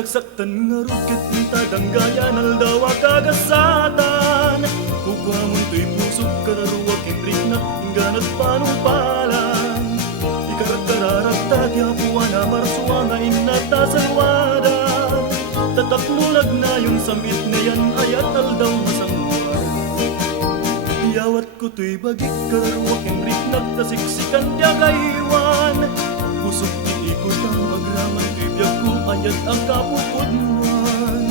Agragsaktan nga rukit inta danggayan aldawa kagasatan Kukwa mong tuy pusok kararuwa kinrik na ingganat panumpalan Ikarat-kararakta tiyapuan na marsuwa nga inata salwadan Tatakmulag na yung samit na yan ayat aldaw masamuan Iyawat ko tuy bagik kararuwa kinrik nagtasiksikan tiya kaiwan Pusok iikot ang magraman tuy biyag ko ayat ang kapupudnuan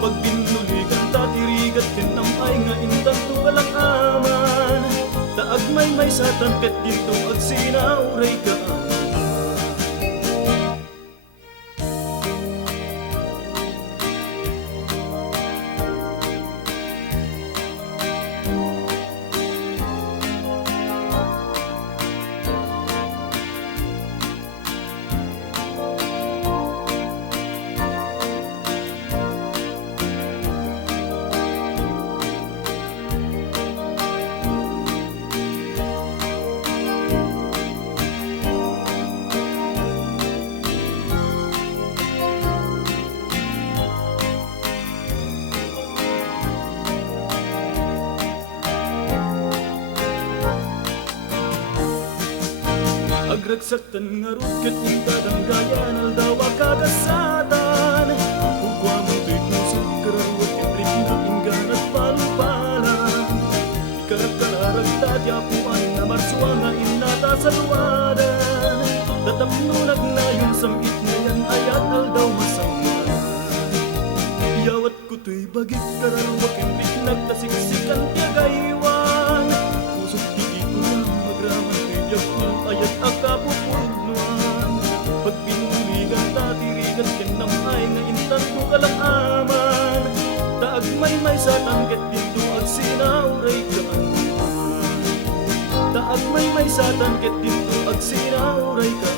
Pag binuligan tatirigat kinamay nga intan to walang aman Taag may satan ket dito ag sinauray ka Agragsaktan nga rukit yung kadanggayan aldawa kagasatan Kukwa mong tuy pusok kararuat ibrik na ingganat palupalan Ikarat-kararagta tiyapuan na marsuwa nga inata sa luwadan Tatapnunag na yung samit na yan ayat aldaw masamuan Iyawat ko tuy bagik kararuat ibrik nagtasiksikan tiyagaywan Pusok tiig ko lang magraman tuy ayat ang kapupuluan Pag pinuligan tatirigan kinamay nga intan ko kalang aman Taag may satan ket dito ag sinauray ka Taag may satan ket dito ag sinauray ka